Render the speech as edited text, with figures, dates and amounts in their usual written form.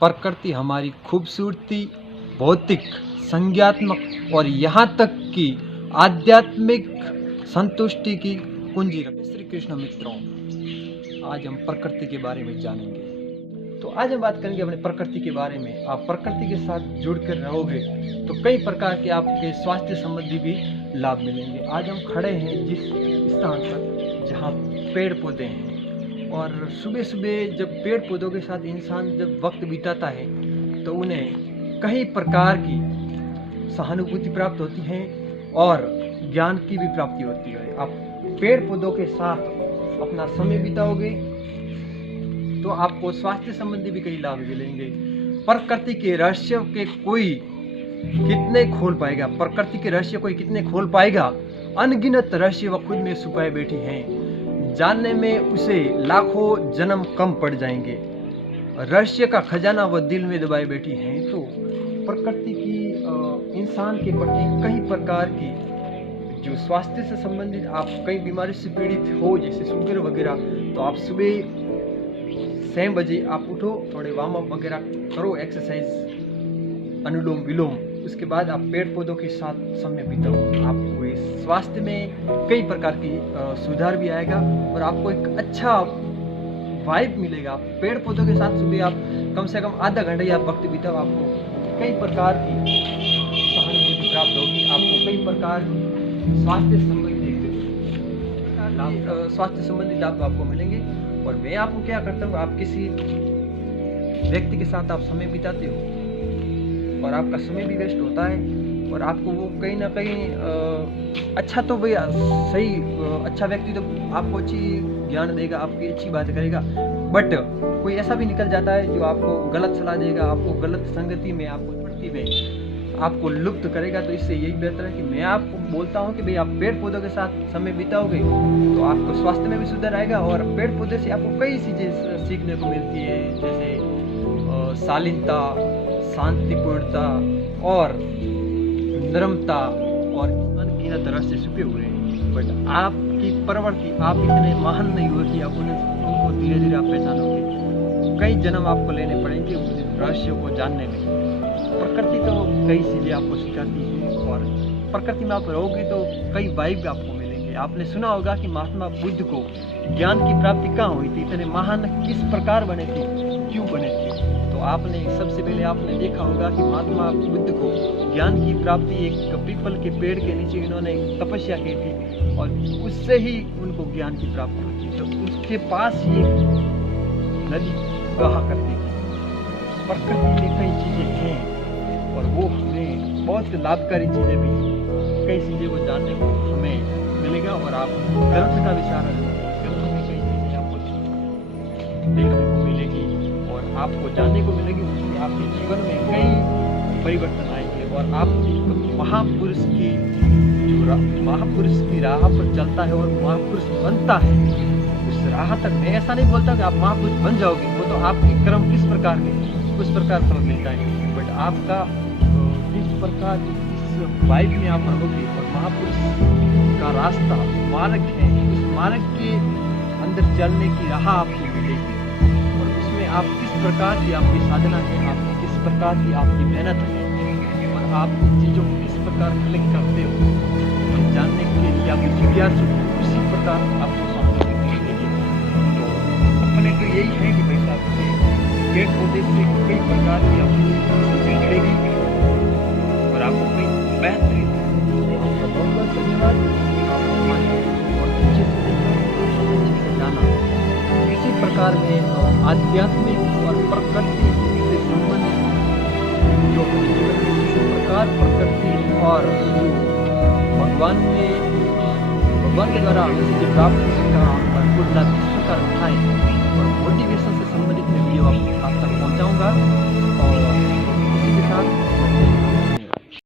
प्रकृति हमारी खूबसूरती, भौतिक, संज्ञात्मक और यहाँ तक कि आध्यात्मिक संतुष्टि की कुंजी रखती है। श्री कृष्ण मित्रों, आज हम प्रकृति के बारे में जानेंगे। तो आज हम बात करेंगे अपने प्रकृति के बारे में। आप प्रकृति के साथ जुड़कर रहोगे तो कई प्रकार के आपके स्वास्थ्य संबंधी भी लाभ मिलेंगे। आज हम खड़े हैं जिस स्थान पर जहाँ पेड़ पौधे हैं, और सुबह सुबह जब पेड़ पौधों के साथ इंसान जब वक्त बिताता है तो उन्हें कई प्रकार की सहानुभूति प्राप्त होती है और ज्ञान की भी प्राप्ति होती है। आप पेड़ पौधों के साथ अपना समय बिताओगे तो आपको स्वास्थ्य संबंधी भी कई लाभ मिलेंगे। प्रकृति के रहस्य के कोई कितने खोल पाएगा, प्रकृति के रहस्य कोई कितने खोल पाएगा। अनगिनत रहस्य वह खुद में छुपाए बैठी हैं, जानने में उसे लाखों जन्म कम पड़ जाएंगे। रहस्य का खजाना वह दिल में दबाए बैठी हैं। तो प्रकृति की इंसान के प्रति कई प्रकार की जो स्वास्थ्य से संबंधित, आप कई बीमारी से पीड़ित हो जैसे शुगर वगैरह, तो आप सुबह 6 बजे आप उठो, थोड़े वार्म अप वगैरह करो, एक्सरसाइज, अनुलोम विलोम, उसके बाद आप पेड़ पौधों के साथ समय बिताओ। आपको इस स्वास्थ्य में कई प्रकार की सुधार भी आएगा और आपको एक अच्छा वाइब मिलेगा। पेड़ पौधों के साथ सुबह आप कम से कम आधा घंटा या वक्त बिताओ, आपको कई प्रकार की सहानुभूति प्राप्त होगी। आपको कई प्रकार की स्वास्थ्य संबंधी लाभ आपको मिलेंगे। और मैं आपको क्या करता हूँ, आप किसी व्यक्ति के साथ आप समय बिताते हो और आपका समय भी वेस्ट होता है और आपको वो कहीं ना कहीं अच्छा तो भैया सही, अच्छा व्यक्ति तो आपको अच्छी ज्ञान देगा, आपकी अच्छी बात करेगा, बट कोई ऐसा भी निकल जाता है जो आपको गलत सलाह देगा, आपको गलत संगति में, आपको प्रति में आपको लुप्त करेगा। तो इससे यही बेहतर है कि मैं आपको बोलता हूँ कि भाई आप पेड़ पौधों के साथ समय बिताओगे तो आपको स्वास्थ्य में भी सुधार आएगा। और पेड़ पौधे से आपको कई चीज़ें सीखने को मिलती है, जैसे शालीनता, शांतिपूर्णता और नरमता और अनगिनत तरह से छुपे हुए हैं। बट आपकी प्रवृत्ति, आप इतने महान नहीं हुए कि आप उनको धीरे धीरे आप पहचानोगे। कई जन्म आपको लेने पड़ेंगे उस रहस्य को जानने में। प्रकृति तो कई चीज़ें आपको सिखाती है और प्रकृति में आप रहोगे तो कई वाइब आपको मिलेंगे। आपने सुना होगा कि महात्मा बुद्ध को ज्ञान की प्राप्ति कहाँ हुई थी, इतने महान किस प्रकार बने थे, क्यों बने थे। तो आपने सबसे पहले आपने देखा होगा कि महात्मा बुद्ध को ज्ञान की प्राप्ति एक पीपल के पेड़ के नीचे इन्होंने तपस्या की थी और उससे ही उनको ज्ञान की प्राप्ति हुई थी। तो उसके पास ये नदी बहा करती थी। प्रकृति में कई चीज़ें हैं और वो हमें बहुत लाभकारी चीज़ें भी हैं। कई चीज़ें को जानने को हमें मिलेगा और आप ग्रंथ का विचार ग्रंथ में कई चीज़ें आपको देखने को मिलेगी और आपको जानने को मिलेगी। उसमें आपके जीवन में कई परिवर्तन आएंगे और आप महापुरुष की राह पर चलता है और महापुरुष बनता है। उस राह तक मैं ऐसा नहीं बोलता कि आप महापुरुष बन जाओगे, वो तो आपके कर्म किस प्रकार के उस प्रकार फल मिलता है। बट आपका जिस प्रकार इस वाइब में आप रहोगे और महापुरुष का रास्ता मार्ग है, उस मार्ग के अंदर चलने की राह आपको मिलेगी और उसमें आप किस प्रकार की आपकी साधना है, आपकी किस प्रकार की आपकी मेहनत है और आप इन चीज़ों को किस प्रकार कलेक्ट करते हो जानने के लिए आप जिज्ञासु उसी प्रकार आपको सामने मिलेगी। तो अपने तो यही है कि भाई साहब पेड़ पौधे से कई प्रकार की आपको मिलेगी और आपको कई बेहतरीन बहुत धन्यवाद। और अच्छे से जाना इसी प्रकार में आध्यात्मिक और प्रकृति से संबंधित जो अपने जीवन में किसी प्रकार प्रकृति और भगवान के द्वारा हमें जो प्राप्त का भरपूर लाभ किस प्रकार उठाएं और मोटिवेशन से संबंधित मैं वीडियो आप तक पहुंचाऊंगा।